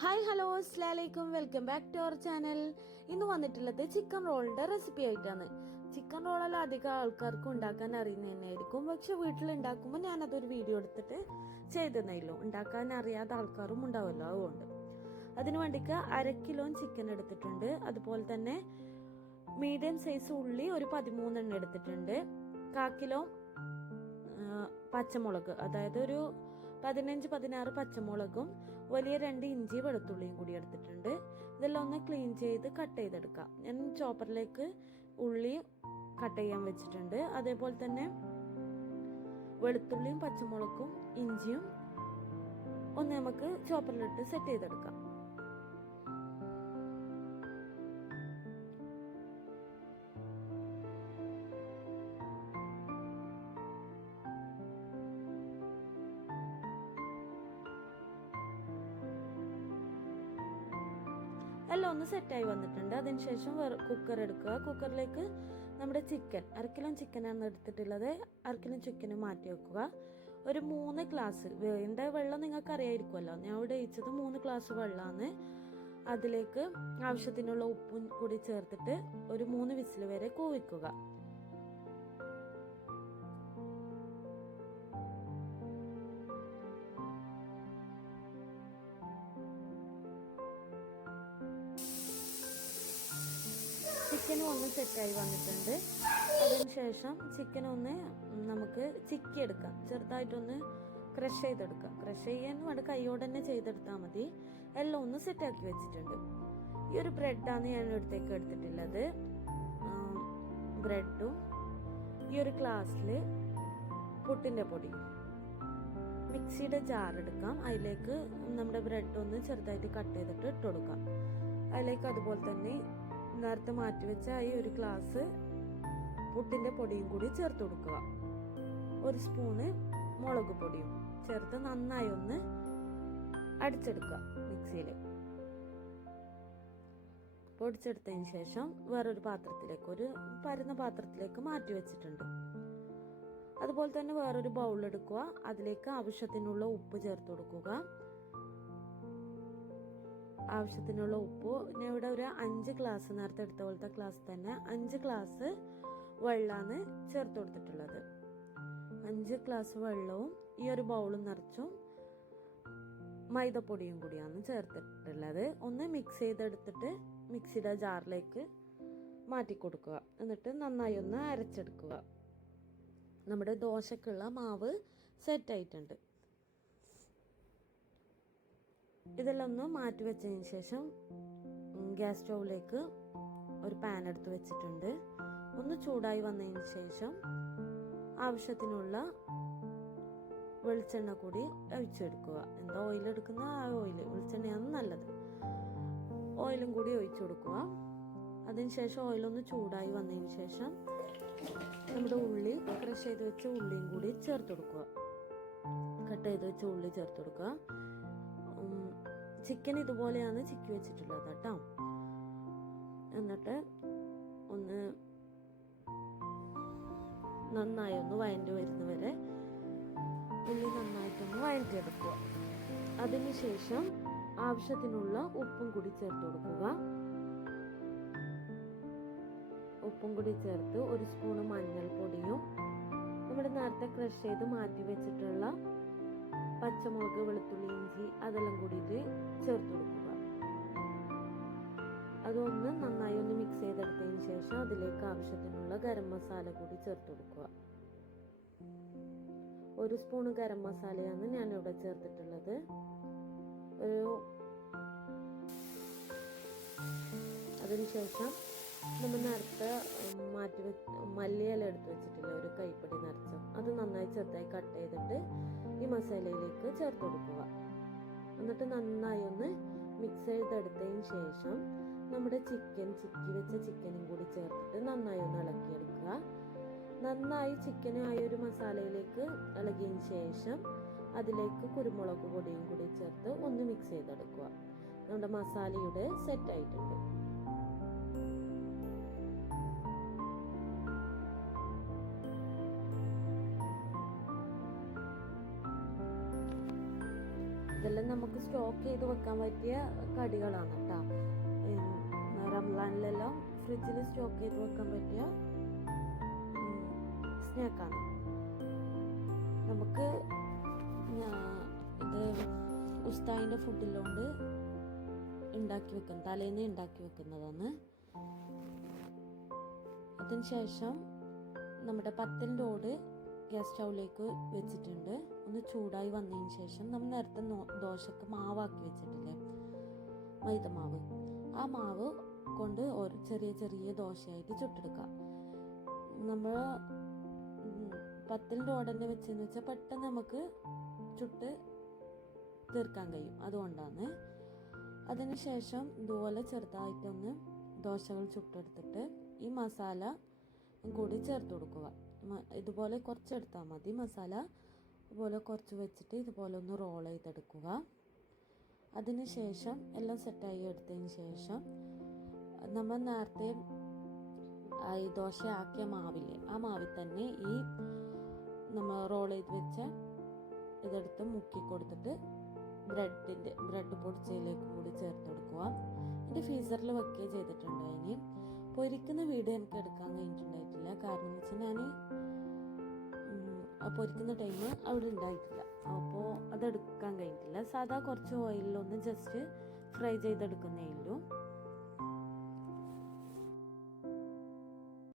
Hi hello അസ്സലാമലൈക്കും, welcome back to our channel. ഇന്ന് വന്നിട്ടുള്ളത് ചിക്കൻ റോളിന്റെ റെസിപ്പി ആയിട്ടാണ്. ചിക്കൻ റോളെല്ലാം അധികം ആൾക്കാർക്ക് ഉണ്ടാക്കാൻ അറിയുന്ന തന്നെയായിരിക്കും, പക്ഷെ വീട്ടിൽ ഉണ്ടാക്കുമ്പോൾ ഞാനതൊരു വീഡിയോ എടുത്തിട്ട് ചെയ്തെന്നേയുള്ളൂ. ഉണ്ടാക്കാൻ അറിയാത്ത ആൾക്കാരും ഉണ്ടാവുമല്ലോ, അതുകൊണ്ട് അതിനു വേണ്ടിക്ക് 1/2 കിലോ ചിക്കൻ എടുത്തിട്ടുണ്ട്. അതുപോലെ തന്നെ മീഡിയം സൈസ് ഉള്ളി ഒരു 13 എടുത്തിട്ടുണ്ട്. 1/4 കിലോ പച്ചമുളക്, അതായത് ഒരു 15-16 പച്ചമുളകും വലിയ 2 ഇഞ്ചി വെളുത്തുള്ളിയും കൂടി എടുത്തിട്ടുണ്ട്. ഇതെല്ലാം ഒന്ന് ക്ലീൻ ചെയ്ത് കട്ട് ചെയ്തെടുക്കാം. ഞാൻ ചോപ്പറിലേക്ക് ഉള്ളി കട്ട് ചെയ്യാൻ വെച്ചിട്ടുണ്ട്. അതേപോലെ തന്നെ വെളുത്തുള്ളിയും പച്ചമുളകും ഇഞ്ചിയും ഒന്ന് നമുക്ക് ചോപ്പറിലിട്ട് സെറ്റ് ചെയ്തെടുക്കാം. എല്ലാം ഒന്ന് സെറ്റായി വന്നിട്ടുണ്ട്. അതിനുശേഷം കുക്കർ എടുക്കുക. കുക്കറിലേക്ക് നമ്മുടെ ചിക്കൻ 1/2 കിലോ ചിക്കനാണ് എടുത്തിട്ടുള്ളത്. 1/2 കിലോ ചിക്കന് മാറ്റി വെക്കുക. ഒരു 3 ഗ്ലാസ് വേണ്ട വെള്ളം നിങ്ങൾക്ക് അറിയായിരിക്കുമല്ലോ. ഞാൻ ഇവിടെ ഒഴിച്ചത് 3 ഗ്ലാസ് വെള്ളമാണ്. അതിലേക്ക് ആവശ്യത്തിനുള്ള ഉപ്പും കൂടി ചേർത്തിട്ട് ഒരു 3 വിസിൽ വരെ കൂവിക്കുക. ചിക്കനും ഒന്ന് സെറ്റായി വന്നിട്ടുണ്ട്. അതിനുശേഷം ചിക്കൻ ഒന്ന് നമുക്ക് ചിക്കിയെടുക്കാം. ചെറുതായിട്ടൊന്ന് ക്രഷ് ചെയ്തെടുക്കാം. ക്രഷ് ചെയ്യാൻ വേണ്ട കൈയോടെ തന്നെ ചെയ്തെടുത്താൽ മതി. എല്ലാം ഒന്ന് സെറ്റാക്കി വെച്ചിട്ടുണ്ട്. ഈ ഒരു ബ്രെഡാണ് ഞാൻ ഇവിടത്തേക്ക് എടുത്തിട്ടുള്ളത്. ബ്രെഡും ഈ ഒരു ഗ്ലാസ്സിൽ പുട്ടിൻ്റെ പൊടി, മിക്സിയുടെ ജാർ എടുക്കാം. അതിലേക്ക് നമ്മുടെ ബ്രെഡ് ഒന്ന് ചെറുതായിട്ട് കട്ട് ചെയ്തിട്ട് ഇട്ട് കൊടുക്കാം. അതിലേക്ക് അതുപോലെ തന്നെ നേരത്തെ മാറ്റിവെച്ച ഈ ഒരു ഗ്ലാസ് പുട്ടിന്റെ പൊടിയും കൂടി ചേർത്ത് കൊടുക്കുക. 1 സ്പൂണ് മുളക് പൊടിയും ചേർത്ത് നന്നായി ഒന്ന് അടിച്ചെടുക്കുക. മിക്സിയിൽ പൊടിച്ചെടുത്തതിന് ശേഷം വേറൊരു പാത്രത്തിലേക്ക്, ഒരു പരന്ന പാത്രത്തിലേക്ക് മാറ്റി വെച്ചിട്ടുണ്ട്. അതുപോലെ തന്നെ വേറൊരു ബൗൾ എടുക്കുക. അതിലേക്ക് ആവശ്യത്തിനുള്ള ഉപ്പ് ചേർത്ത് കൊടുക്കുക. ആവശ്യത്തിനുള്ള ഉപ്പ് ഞാൻ ഇവിടെ ഒരു 5 ഗ്ലാസ്, നേരത്തെ എടുത്ത പോലത്തെ ഗ്ലാസ് തന്നെ 5 ഗ്ലാസ് വെള്ളമാണ് ചേർത്ത് കൊടുത്തിട്ടുള്ളത്. 5 ഗ്ലാസ് വെള്ളവും ഈ ഒരു ബൗളും നിറച്ചും മൈദപ്പൊടിയും കൂടിയാണ് ചേർത്തിട്ടുള്ളത്. ഒന്ന് മിക്സ് ചെയ്തെടുത്തിട്ട് മിക്സിയുടെ ജാറിലേക്ക് മാറ്റി കൊടുക്കുക. എന്നിട്ട് നന്നായി ഒന്ന് അരച്ചെടുക്കുക. നമ്മുടെ ദോശക്കുള്ള മാവ് സെറ്റ് ആയിട്ടുണ്ട്. ഇതെല്ലാം ഒന്ന് മാറ്റി വെച്ചതിന് ശേഷം ഗ്യാസ് സ്റ്റൗവിലേക്ക് ഒരു പാൻ എടുത്ത് വെച്ചിട്ടുണ്ട്. ഒന്ന് ചൂടായി വന്നതിന് ശേഷം ആവശ്യത്തിനുള്ള വെളിച്ചെണ്ണ കൂടി ഒഴിച്ചെടുക്കുക. എന്താ ഓയിൽ എടുക്കുന്ന ആ ഓയിൽ, വെളിച്ചെണ്ണയാണ് നല്ലത്. ഓയിലും കൂടി ഒഴിച്ചു കൊടുക്കുക. അതിനുശേഷം ഓയിലൊന്ന് ചൂടായി വന്നതിന് ശേഷം നമ്മുടെ ഉള്ളി, ക്രഷ് ചെയ്ത് വെച്ച ഉള്ളിയും കൂടി ചേർത്ത് കൊടുക്കുക. കട്ട് ചെയ്ത് വെച്ച ഉള്ളി ചേർത്ത് കൊടുക്കുക. ചിക്കൻ ഇതുപോലെയാണ് ചിക്കി വെച്ചിട്ടുള്ളത് കേട്ടോ. എന്നിട്ട് ഒന്ന് നന്നായി ഒന്ന് വഴറ്റി വരുന്നവരെ ഉള്ളി നന്നായിട്ടൊന്ന് വഴറ്റിയെടുക്കുക. അതിനുശേഷം ആവശ്യത്തിനുള്ള ഉപ്പും കൂടി ചേർത്ത് കൊടുക്കുക. ഉപ്പും കൂടി ചേർത്ത് 1 സ്പൂണ് മഞ്ഞൾപ്പൊടിയും നമ്മൾ നേരത്തെ ക്രഷ് ചെയ്ത് മാറ്റി വെച്ചിട്ടുള്ള പച്ചമുളക്, വെളുത്തുള്ളി, ഇഞ്ചി അതെല്ലാം കൂടിയിട്ട് ചേർത്ത് കൊടുക്കുക. അതൊന്ന് നന്നായി ഒന്ന് മിക്സ് ചെയ്തെടുത്തതിന് ശേഷം അതിലേക്ക് ആവശ്യത്തിനുള്ള ഗരം മസാല കൂടി ചേർത്ത് കൊടുക്കുക. 1 സ്പൂണ് ഗരം മസാലയാണ് ഞാനിവിടെ ചേർത്തിട്ടുള്ളത്. അതിനുശേഷം നമ്മൾ നേരത്തെ മല്ലിയില എടുത്ത് വെച്ചിട്ടില്ല, ഒരു കൈപ്പിടി നിറച്ച, അത് നന്നായി ചെറുതായി കട്ട് ചെയ്തിട്ട് ഈ മസാലയിലേക്ക് ചേർത്ത് കൊടുക്കുക. എന്നിട്ട് നന്നായി ഒന്ന് മിക്സ് ചെയ്തെടുത്തതിന് ശേഷം നമ്മുടെ ചിക്കി വെച്ച ചിക്കനും കൂടി ചേർത്തിട്ട് നന്നായി ഒന്ന് ഇളക്കിയെടുക്കുക. നന്നായി ചിക്കന് ആ ഒരു മസാലയിലേക്ക് ഇളകിയതിന് ശേഷം അതിലേക്ക് കുരുമുളക് പൊടിയും കൂടി ചേർത്ത് ഒന്ന് മിക്സ് ചെയ്തെടുക്കുക. നമ്മുടെ മസാലയുടെ സെറ്റ് ആയിട്ടുണ്ട്. ഇതെല്ലാം നമുക്ക് സ്റ്റോക്ക് ചെയ്ത് വെക്കാൻ പറ്റിയ കടികളാണ് കേട്ടോ. റംസാനിലെല്ലാം ഫ്രിഡ്ജിൽ സ്റ്റോക്ക് ചെയ്ത് വെക്കാൻ പറ്റിയ സ്നാക്കാണ്. നമുക്ക് ഇത് ഉസ്താദിൻ്റെ ഫുഡിലോണ്ട് ഉണ്ടാക്കി വെക്കുന്ന തലേന്ന് ഉണ്ടാക്കി വെക്കുന്നതാണ്. അതിനുശേഷം നമ്മുടെ പത്തിൻ്റെ ഓട് ഗ്യാസ് സ്റ്റൗവിലേക്ക് വെച്ചിട്ടുണ്ട്. ഒന്ന് ചൂടായി വന്നതിന് ശേഷം നമ്മൾ നേരത്തെ ദോശക്ക് മാവാക്കി വെച്ചിട്ടില്ലേ, മൈദമാവ്, ആ മാവ് കൊണ്ട് ഒരു ചെറിയ ചെറിയ ദോശയായിട്ട് ചുട്ടെടുക്കാം. നമ്മൾ പത്തിൻ്റെ ഓടന്നെ വെച്ചെന്ന് വെച്ചാൽ പെട്ടെന്ന് നമുക്ക് ചുട്ട് തീർക്കാൻ കഴിയും, അതുകൊണ്ടാണ്. അതിനുശേഷം ഇതുപോലെ ചെറുതായിട്ടൊന്ന് ദോശകൾ ചുട്ടെടുത്തിട്ട് ഈ മസാല കൂടി ചേർത്ത് കൊടുക്കുക. ഇതുപോലെ കുറച്ചെടുത്താൽ മതി മസാല. ഇതുപോലെ കുറച്ച് വെച്ചിട്ട് ഇതുപോലെ ഒന്ന് റോൾ ചെയ്തെടുക്കുക. അതിനുശേഷം എല്ലാം സെറ്റായി എടുത്തതിന് ശേഷം നമ്മൾ നേരത്തെ ഈ ദോശ ആക്കിയ മാവില്ലേ, ആ മാവിൽ തന്നെ ഈ നമ്മൾ റോൾ ചെയ്ത് വെച്ച ഇതെടുത്ത് മുക്കി കൊടുത്തിട്ട് ബ്രെഡ് പൊടിച്ചതിലേക്ക് കൂടി ചേർത്ത് കൊടുക്കുക. ഇത് ഫ്രീസറിൽ വെക്കുകയോ ചെയ്തിട്ടുണ്ട്. അതിന് പൊരിക്കുന്ന വീഡിയോ എനിക്ക് എടുക്കാൻ കഴിഞ്ഞിട്ടുണ്ടായിട്ടില്ല. കാരണം എന്ന് വെച്ചാൽ ഞാൻ പൊരിക്കുന്ന ടൈം അവിടെ ഉണ്ടായിട്ടില്ല, അപ്പോൾ അതെടുക്കാൻ കഴിഞ്ഞിട്ടില്ല. സാധാ കുറച്ച് ഓയിലൊന്ന് ജസ്റ്റ് ഫ്രൈ ചെയ്തെടുക്കുന്നേ ഉള്ളൂ.